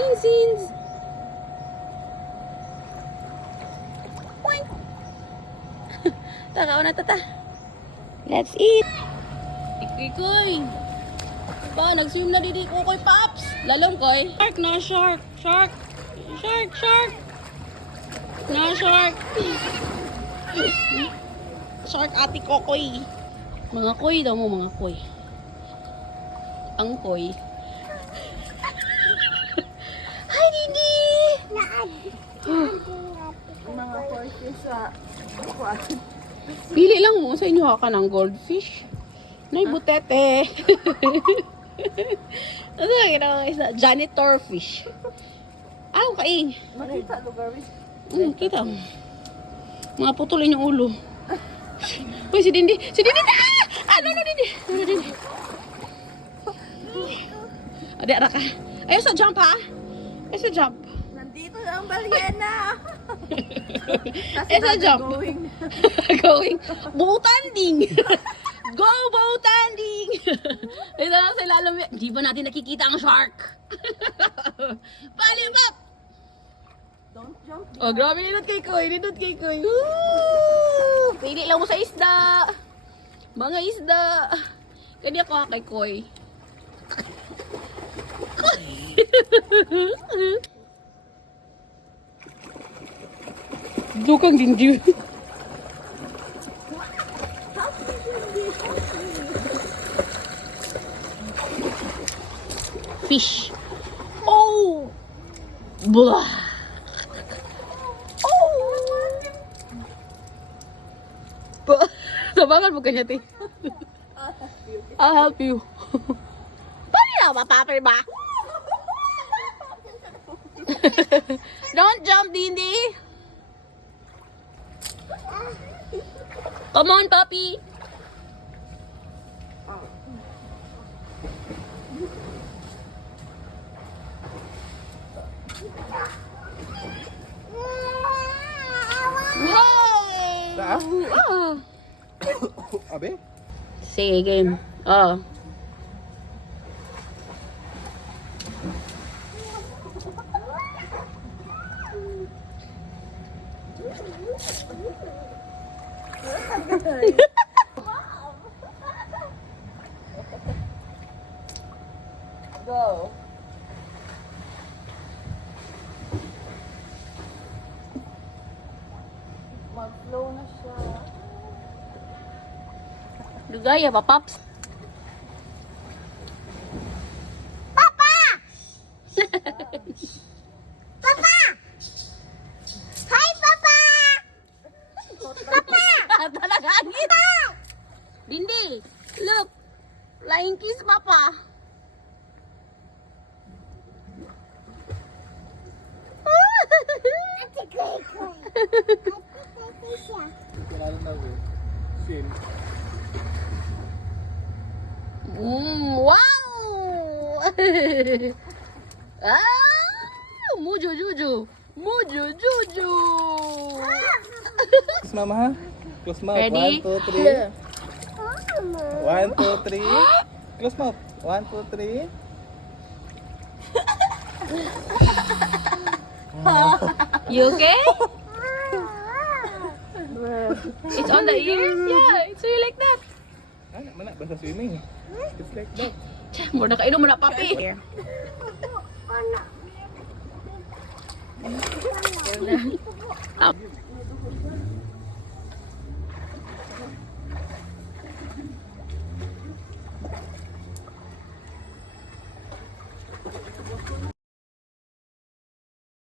Pisins! Poink! Takaw na tata. Let's eat! Ikoy! Ba, nag-swim na didi ko koy Pops! Lalong koy. Shark na, shark! Shark! Shark! Shark! Na, shark! Shark ati kokoy! Mga koy daw mo, mga koy. Ang koy. Hi, Didi! Mga horses sa aquarium. Pili lang mo sa inyo ha ka ng goldfish. Nay butete. Ano yung ginawa isa? Janitor fish. Aw, kain. Makita lugar with Kita mo. Mga putulin yung ulo. Uy, si Dindi! Si Dindi! Ah! Ano na Dindi? Ano Dindi? Adi, ara ka. Ayaw sa jump ha? Ayaw sa jump. nandito na ang balyena. Ayaw sa jump. Going. Going. Boatanding! Go boatanding! Ito lang sa ilalim. Di ba natin nakikita ang shark? Palibap! Don't jump. Oh, grabe nindot kay Koy. Nindot kay Koy. Woo! Pili lang mo sa isda. Mga isda. Kani ako ha kay Koy. Dukang dindi. Fish. Oh! Blah! Oh! Sabangan mo kanya, te. I'll help you. Paano na mapapir ba? Don't jump, Dindi. Come on, puppy. Wow! Oh. Abe? Sige, game. Oh. Go. Mag-flow na siya. Lugaya pa, Pops. Papa! Hi, Papa! Papa! Talaga, angin. Dindi, look. Flying kiss, Papa. Ate Koy Koy. Ate siya. Kilala na ko. Sin. Wow! Ah! Mujo Juju! Mujo Juju! Close mama ha? Close mouth. Ready? 1, 2, 3. 1, 2, 3. Close mouth. 1, 2, 3. You okay? It's on the ears? Yeah, it's really like that. Ano, mana basta swimming. It's like that. Muna kainom mo na, papi. Ano? Up.